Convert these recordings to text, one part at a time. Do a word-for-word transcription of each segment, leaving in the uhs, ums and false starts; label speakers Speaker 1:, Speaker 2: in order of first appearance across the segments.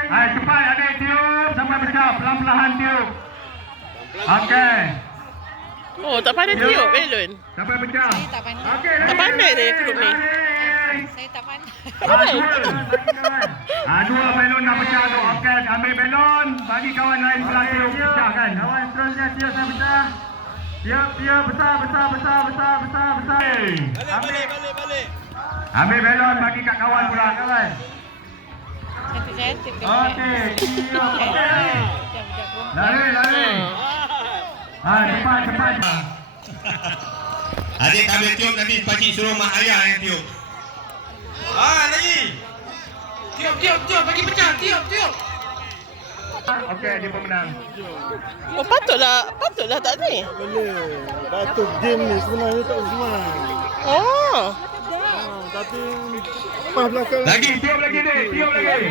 Speaker 1: Hai, cepat adik tiup sampai pecah. Pelan-pelan tiup. Okey.
Speaker 2: Oh, tak pandai tiup belon.
Speaker 1: Sampai pecah.
Speaker 3: Saya tak pandai.
Speaker 1: Okey.
Speaker 2: Tak pandai dia grup ni.
Speaker 3: Saya tak pandai.
Speaker 1: Ah, dua. Ah, dua belon dah pecah tu. Okey, ambil belon, bagi kawan lain pula tiup pecahkan. Kawan seterusnya tiup sampai pecah. Tiup, tiup besar, besar, besar, besar, besar, besar. Ambil,
Speaker 4: balik, balik.
Speaker 1: ambil belon bagi kat kawan pula, kawan.
Speaker 3: Cantik-cantik dia.
Speaker 1: Okey, tiup. Okey.
Speaker 3: Jap-jap pun.
Speaker 1: Lari, lari. Ah, cepat, cepat.
Speaker 4: Adik tak boleh tiup nanti pakcik suruh mak ayah yang tiup. Ah, lagi. Tiup, tiup, tiup. Bagi pecah. Tiup, tiup.
Speaker 1: Okey, dia pemenang.
Speaker 2: Oh, patutlah, patutlah tak ni.
Speaker 5: Boleh. Patut game ni sebenarnya tak senang.
Speaker 2: Oh.
Speaker 5: Ha, tapi pas belakang
Speaker 4: Lagi.
Speaker 1: Tiup lagi, dek. Tiup lagi.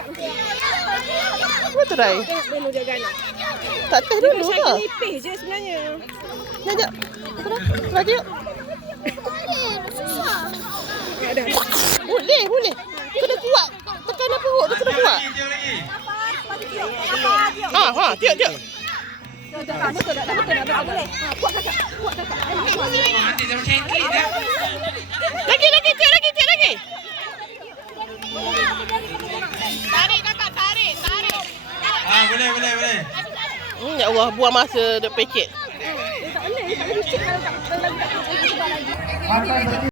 Speaker 2: Cuba try.
Speaker 6: Dulu dia ganak.
Speaker 2: Tak test dulu
Speaker 6: Saya
Speaker 2: ke?
Speaker 6: nipis je sebenarnya.
Speaker 2: Sekejap, sekejap. Lagi yuk. Boleh, boleh. Kena kuat. Tekanan perut tu kena kuat.
Speaker 4: Tiup lagi.
Speaker 2: Ha, ha, tiup, tiup.
Speaker 6: Betul tak? Betul tak? Betul tak? Betul boleh. Ha, kuat kakak. Kuat kakak.
Speaker 4: Oh, nanti dia sakit dah.
Speaker 2: Lagi, lagi, tiup lagi, tiup lagi.
Speaker 3: Tarik kakak, tarik, tarik.
Speaker 4: Ah, boleh, boleh, boleh.
Speaker 2: Hmm, ya Allah, buang masa duk pekek.
Speaker 6: Tak boleh. Tak boleh. Kalau tak lagi tak boleh.
Speaker 1: Pasal